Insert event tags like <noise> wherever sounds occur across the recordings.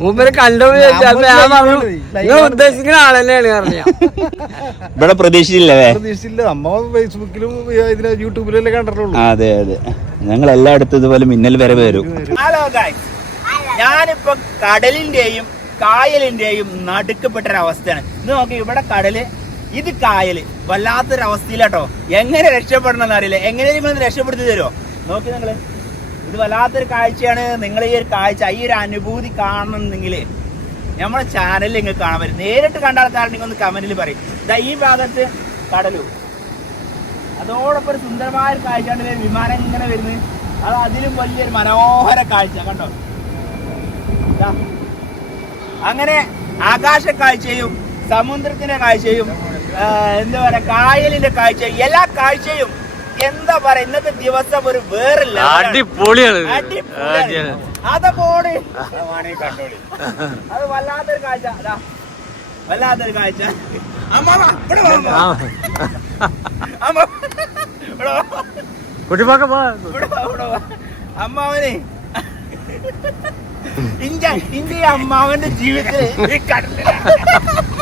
മൂപ്പര് കണ്ടു നിങ്ങൾ ഉദ്ദേശിക്കുന്ന ആൾ തന്നെയാണ് പറഞ്ഞു. ഇവിടെ പ്രതീക്ഷിച്ചില്ലേ പ്രതീക്ഷിച്ചില്ല. നമ്മ ഫേസ്ബുക്കിലും ഇതിന് യൂട്യൂബിലല്ലേ കണ്ടിട്ടുള്ളൂ. അതെ അതെ. ഞങ്ങൾ എല്ലായിടത്തും ഇതുപോലെ മിന്നൽ വരെ വരും. ഹലോ ഗായ്സ് ഞാനിപ്പോ കടലിന്റെയും കായലിന്റെയും നടുക്കപ്പെട്ട ഒരു അവസ്ഥയാണ് ഇത് നോക്കി ഇവിടെ കടൽ ഇത് കായൽ. വല്ലാത്തൊരവസ്ഥയിലാട്ടോ. എങ്ങനെ രക്ഷപ്പെടണം എന്നറിയില്ല എങ്ങനെയും ഇത് രക്ഷപ്പെടുത്തി തരുമോ നോക്കി നിങ്ങൾ. ഇത് വല്ലാത്തൊരു കാഴ്ചയാണ്. നിങ്ങൾ ഈ ഒരു കാഴ്ച ഈ ഒരു അനുഭൂതി കാണണമെന്നെങ്കിൽ നമ്മുടെ ചാനലിൽ നിങ്ങൾ കാണാൻ പറ്റും. നേരിട്ട് കണ്ട ആൾക്കാരുണ്ടെങ്കിൽ ഒന്ന് കമന്റിൽ പറയും. ഇതാ ഈ ഭാഗത്ത് കടലും അതോടൊപ്പം ഒരു സുന്ദരമായ ഒരു കാഴ്ചയാണ് വിമാനം ഇങ്ങനെ വരുന്നത്. അത് അതിലും വലിയൊരു മനോഹര കാഴ്ച കണ്ടോ. അങ്ങനെ ആകാശ കാഴ്ചയും സമുദ്രത്തിന്റെ കാഴ്ചയും എന്താ പറയാ കായലിന്റെ കാഴ്ചയും എല്ലാ കാഴ്ചയും എന്താ പറയാ ഇന്നത്തെ ദിവസം ഒരു വേറില്ല. അടിപൊളിയാണ്. അതപ്പോട് അത് വല്ലാത്തൊരു കാഴ്ച. അതാ വല്ലാത്തൊരു കാഴ്ച. കുട്ടിപ്പാക്ക അമ്മാവനെ. ഇന്റെ അമ്മാവന്റെ ജീവിതത്തിൽ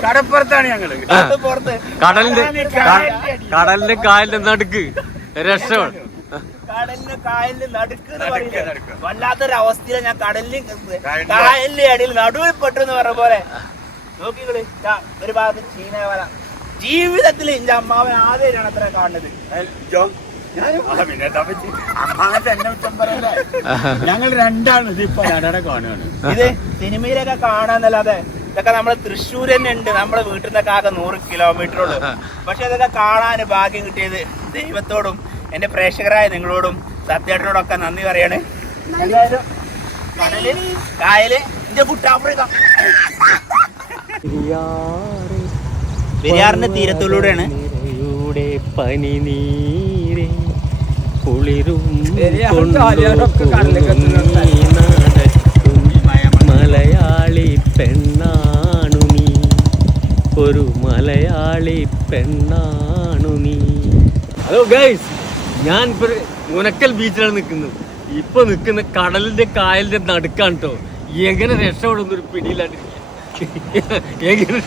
കടപ്പുറത്താണ് ഞങ്ങൾ. കടലിന്റെ കടലിന്റെ കായലിന്റെ നടുക്ക്. രക്ഷമാണ് കടലിന് കായലിന് നടുക്ക് വല്ലാത്തൊരു അവസ്ഥയില ഞാൻ കടലിൽ കായലിന്റെ അടിയിൽ നടുവിൽ പെട്ടു എന്ന് പറഞ്ഞ പോലെ. നോക്കിക്കളി. ഒരു ഭാഗത്ത് ചീന വല. ജീവിതത്തിൽ എന്റെ അമ്മാവൻ ആദ്യമായിട്ടാണ് അത്ര കാണുന്നത്. ഞങ്ങൾ രണ്ടാണ് ഇതിപ്പോ കാണുകയാണ് ഇത് സിനിമയിലൊക്കെ കാണാന്നല്ലാതെ ഇതൊക്കെ നമ്മളെ തൃശ്ശൂർ തന്നെ ഉണ്ട്. നമ്മുടെ വീട്ടിൽ നിന്നൊക്കെ ആകെ നൂറ് കിലോമീറ്റർ ഉള്ളു. പക്ഷെ ഇതൊക്കെ കാണാൻ ഭാഗ്യം കിട്ടിയത് ദൈവത്തോടും എന്റെ പ്രേക്ഷകരായ നിങ്ങളോടും സത്യേട്ടനോടൊക്കെ നന്ദി പറയാണ്. എന്തായാലും കടൽ കായൽ പുട്ടാഫ്രിക്ക പെരിയാറിന്റെ തീരത്തിലൂടെയാണ് പനി നീരെ കുളിരും പെണ്ണാണു നീ. ഹലോ ഗൈസ് ഞാൻ ഇപ്പൊ മുനക്കൽ ബീച്ചിലാണ് നിൽക്കുന്നത്. ഇപ്പൊ നിൽക്കുന്ന കടലിന്റെ കായലിന്റെ നടുക്കാണ് കേട്ടോ എങ്ങനെ രക്ഷപ്പെടുന്ന ഒരു പിടിയിലാണ്ടിരിക്കുക എങ്ങനെ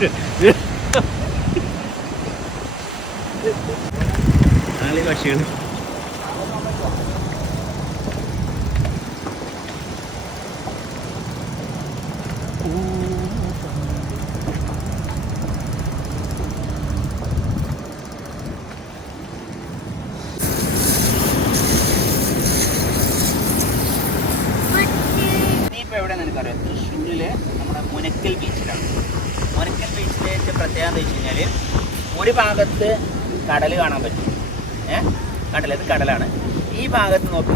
പക്ഷികൾ ഇനിയിപ്പോ എവിടെ നിനക്കറിയാം തൃശ്ശൂരിൽ നമ്മുടെ മുനക്കൽ ബീച്ചിലാണ്. മുനക്കൽ ബീച്ചിലേക്ക് പ്രത്യേകത എന്ന് വെച്ച് കഴിഞ്ഞാൽ ഒരു ഭാഗത്ത് കടൽ കാണാൻ പറ്റും. ഏഹ് കടൽ ഇത് കടലാണ്. ഈ ഭാഗത്ത് നോക്കി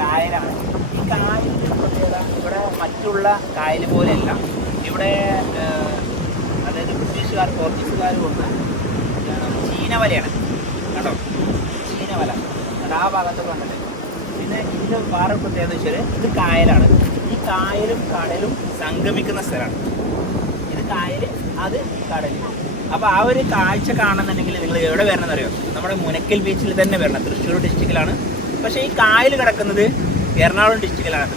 കായലാണ്. ഈ കായലിന്റെ പ്രത്യേകത ഇവിടെ മറ്റുള്ള കായൽ പോലെയല്ല. ഇവിടെ അതായത് ബ്രിട്ടീഷുകാർ പോർച്ചുഗീസുകാർ കൊണ്ട് ചീനവലയാണ്. കണ്ടോ? ചീനവല. അത് ആ ഭാഗത്തൊക്കെ ഉണ്ടല്ലേ പിന്നെ ഇതിന്റെ വേറെ പ്രത്യേകത വെച്ചാൽ ഇത് കായലാണ്. ഈ കായലും കടലും സംഗമിക്കുന്ന സ്ഥലമാണ്. ഇത് കായൽ അത് കടൽ അപ്പോൾ ആ ഒരു കാഴ്ച കാണണമെന്നുണ്ടെങ്കിൽ നിങ്ങൾ എവിടെ വരണം അറിയോ? നമ്മുടെ മുനക്കൽ ബീച്ചിൽ തന്നെ വരണം. തൃശ്ശൂർ ഡിസ്ട്രിക്റ്റിലാണ് പക്ഷേ ഈ കായൽ കിടക്കുന്നത് എറണാകുളം ഡിസ്ട്രിക്റ്റിലാണ്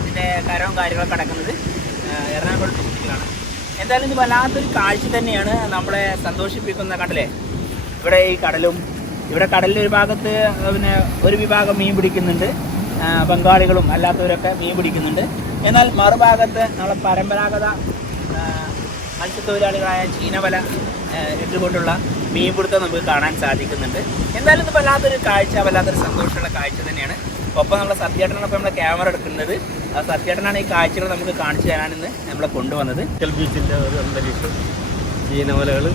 ഇതിന്റെ കരവും കാര്യങ്ങളൊക്കെ കിടക്കുന്നത് എറണാകുളം ഡിസ്ട്രിക്റ്റിലാണ് എന്തായാലും ഇത് വല്ലാത്തൊരു കാഴ്ച തന്നെയാണ് നമ്മളെ സന്തോഷിപ്പിക്കുന്ന കടലേ ഇവിടെ ഈ കടലും ഇവിടെ കടലിൽ ഒരു ഭാഗത്ത് പിന്നെ ഒരു വിഭാഗം മീൻ പിടിക്കുന്നുണ്ട്. ബംഗാളികളും അല്ലാത്തവരൊക്കെ മീൻ പിടിക്കുന്നുണ്ട്. എന്നാൽ മറുഭാഗത്ത് നമ്മളെ പരമ്പരാഗത മത്സ്യത്തൊഴിലാളികളായ ചീനവല ഇട്ടുകൊണ്ടുള്ള മീൻപിടുത്തം നമുക്ക് കാണാൻ സാധിക്കുന്നുണ്ട്. എന്തായാലും ഇത് വല്ലാത്തൊരു കാഴ്ച വല്ലാത്തൊരു സന്തോഷമുള്ള കാഴ്ച തന്നെയാണ്. ഒപ്പം നമ്മളെ സത്യേട്ടനൊപ്പം നമ്മളെ ക്യാമറ എടുക്കുന്നത്. ആ സത്യേട്ടനാണ് ഈ കാഴ്ചകൾ നമുക്ക് കാണിച്ചു തരാനെന്ന് നമ്മളെ കൊണ്ടുവന്നത്. ബീച്ചിന്റെ ഒരു അന്തരീക്ഷം. ചീനവലകൾ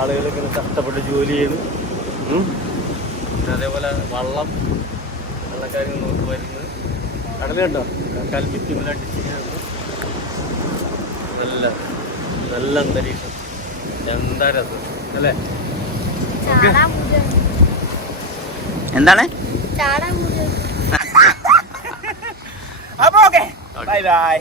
ആളുകൾ കഷ്ടപ്പെട്ട് ജോലി ചെയ്ത്. പിന്നെ അതേപോലെ വള്ളം വെള്ളക്കാരി നോക്കി വരുന്നത് കടലുണ്ടോ കൽപ്പിക്കുമ്പോഴടിച്ചിരിക്കുന്നത് നല്ല നല്ല അന്തരീക്ഷം. എന്താ രസം അല്ലേ? എന്താണ്? <laughs> അപ്പൊ ഓക്കെ. Bye bye